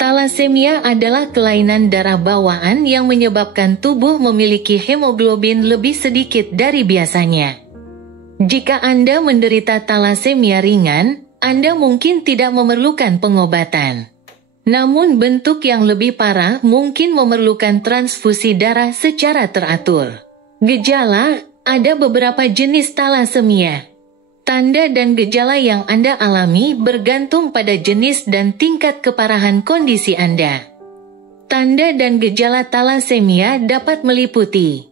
Talasemia adalah kelainan darah bawaan yang menyebabkan tubuh memiliki hemoglobin lebih sedikit dari biasanya. Jika Anda menderita talasemia ringan, Anda mungkin tidak memerlukan pengobatan. Namun bentuk yang lebih parah mungkin memerlukan transfusi darah secara teratur. Gejala, ada beberapa jenis talasemia. Tanda dan gejala yang Anda alami bergantung pada jenis dan tingkat keparahan kondisi Anda. Tanda dan gejala talasemia dapat meliputi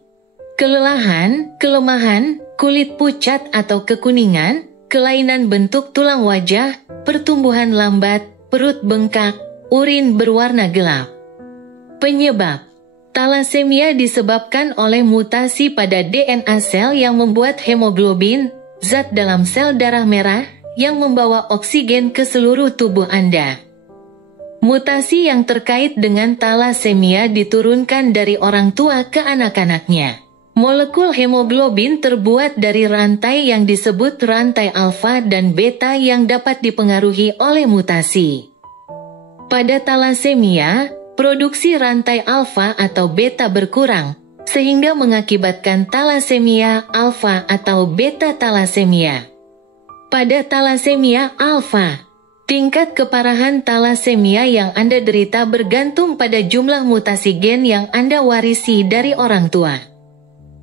kelelahan, kelemahan, kulit pucat atau kekuningan, kelainan bentuk tulang wajah, pertumbuhan lambat, perut bengkak, urin berwarna gelap. Penyebab talasemia disebabkan oleh mutasi pada DNA sel yang membuat hemoglobin, zat dalam sel darah merah yang membawa oksigen ke seluruh tubuh Anda. Mutasi yang terkait dengan talasemia diturunkan dari orang tua ke anak-anaknya. Molekul hemoglobin terbuat dari rantai yang disebut rantai alfa dan beta yang dapat dipengaruhi oleh mutasi. Pada talasemia, produksi rantai alfa atau beta berkurang, sehingga mengakibatkan talasemia alfa atau beta talasemia. Pada talasemia alfa, tingkat keparahan talasemia yang Anda derita bergantung pada jumlah mutasi gen yang Anda warisi dari orang tua.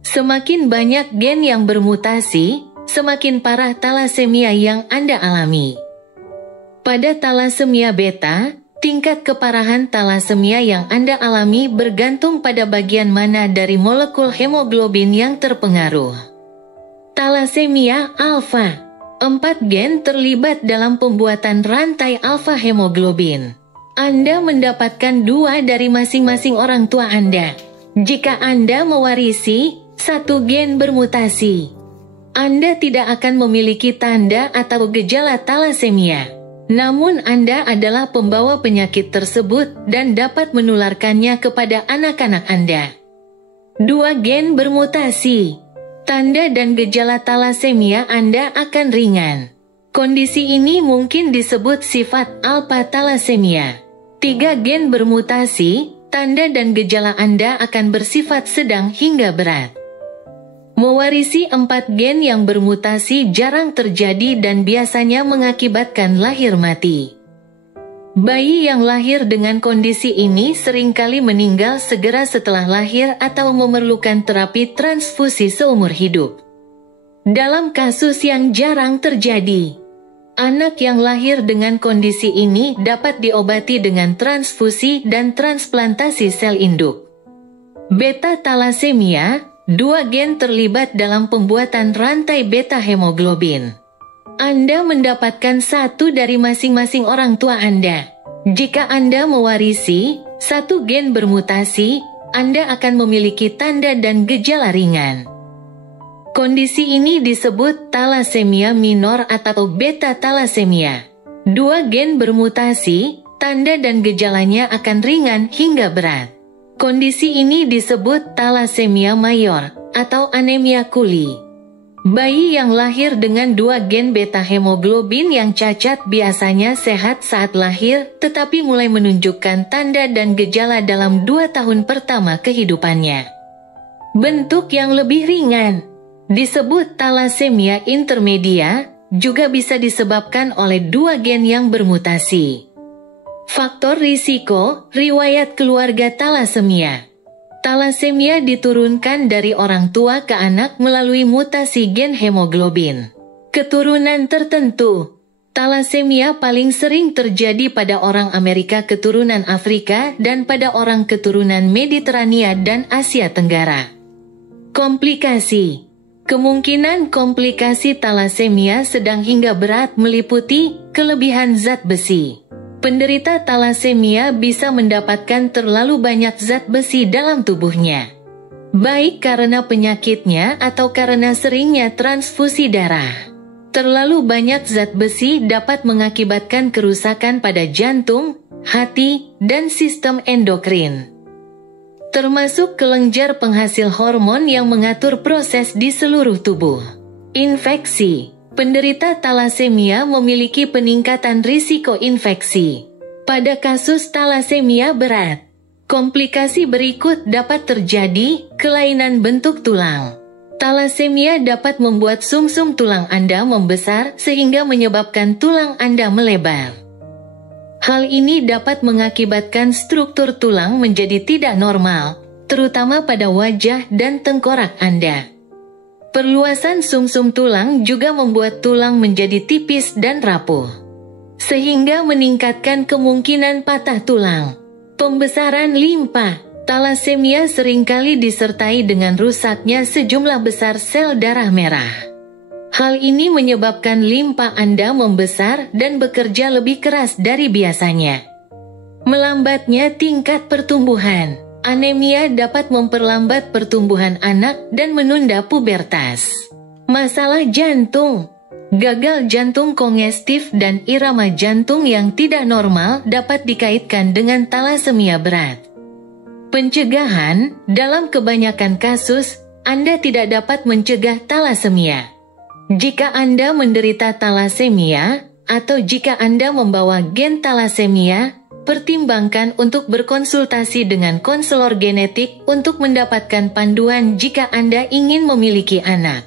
Semakin banyak gen yang bermutasi, semakin parah talasemia yang Anda alami. Pada talasemia beta, tingkat keparahan talasemia yang Anda alami bergantung pada bagian mana dari molekul hemoglobin yang terpengaruh. Talasemia alfa, 4 gen terlibat dalam pembuatan rantai alfa hemoglobin. Anda mendapatkan 2 dari masing-masing orang tua Anda. Jika Anda mewarisi 1 gen bermutasi, Anda tidak akan memiliki tanda atau gejala talasemia. Namun Anda adalah pembawa penyakit tersebut dan dapat menularkannya kepada anak-anak Anda. 2 gen bermutasi. Tanda dan gejala talasemia Anda akan ringan. Kondisi ini mungkin disebut sifat alpha talasemia. 3 gen bermutasi, tanda dan gejala Anda akan bersifat sedang hingga berat. Mewarisi 4 gen yang bermutasi jarang terjadi dan biasanya mengakibatkan lahir mati. Bayi yang lahir dengan kondisi ini seringkali meninggal segera setelah lahir atau memerlukan terapi transfusi seumur hidup. Dalam kasus yang jarang terjadi, anak yang lahir dengan kondisi ini dapat diobati dengan transfusi dan transplantasi sel induk. Beta talasemia, 2 gen terlibat dalam pembuatan rantai beta hemoglobin. Anda mendapatkan 1 dari masing-masing orang tua Anda. Jika Anda mewarisi 1 gen bermutasi, Anda akan memiliki tanda dan gejala ringan. Kondisi ini disebut talasemia minor atau beta talasemia. 2 gen bermutasi, tanda dan gejalanya akan ringan hingga berat. Kondisi ini disebut talasemia mayor atau anemia kuli. Bayi yang lahir dengan 2 gen beta hemoglobin yang cacat biasanya sehat saat lahir, tetapi mulai menunjukkan tanda dan gejala dalam 2 tahun pertama kehidupannya. Bentuk yang lebih ringan disebut talasemia intermedia, juga bisa disebabkan oleh 2 gen yang bermutasi. Faktor risiko, riwayat keluarga talasemia. Talasemia diturunkan dari orang tua ke anak melalui mutasi gen hemoglobin. Keturunan tertentu. Talasemia paling sering terjadi pada orang Amerika keturunan Afrika dan pada orang keturunan Mediterania dan Asia Tenggara. Komplikasi. Kemungkinan komplikasi talasemia sedang hingga berat meliputi kelebihan zat besi. Penderita talasemia bisa mendapatkan terlalu banyak zat besi dalam tubuhnya, baik karena penyakitnya atau karena seringnya transfusi darah. Terlalu banyak zat besi dapat mengakibatkan kerusakan pada jantung, hati, dan sistem endokrin, termasuk kelenjar penghasil hormon yang mengatur proses di seluruh tubuh. Infeksi. Penderita talasemia memiliki peningkatan risiko infeksi. Pada kasus talasemia berat, komplikasi berikut dapat terjadi: kelainan bentuk tulang. Talasemia dapat membuat sumsum tulang Anda membesar sehingga menyebabkan tulang Anda melebar. Hal ini dapat mengakibatkan struktur tulang menjadi tidak normal, terutama pada wajah dan tengkorak Anda. Perluasan sumsum tulang juga membuat tulang menjadi tipis dan rapuh, sehingga meningkatkan kemungkinan patah tulang. Pembesaran limpa. Talasemia seringkali disertai dengan rusaknya sejumlah besar sel darah merah. Hal ini menyebabkan limpa Anda membesar dan bekerja lebih keras dari biasanya. Melambatnya tingkat pertumbuhan. Anemia dapat memperlambat pertumbuhan anak dan menunda pubertas. Masalah jantung. Gagal jantung kongestif dan irama jantung yang tidak normal dapat dikaitkan dengan talasemia berat. Pencegahan. Dalam kebanyakan kasus, Anda tidak dapat mencegah talasemia. Jika Anda menderita talasemia, atau jika Anda membawa gen talasemia, pertimbangkan untuk berkonsultasi dengan konselor genetik untuk mendapatkan panduan jika Anda ingin memiliki anak.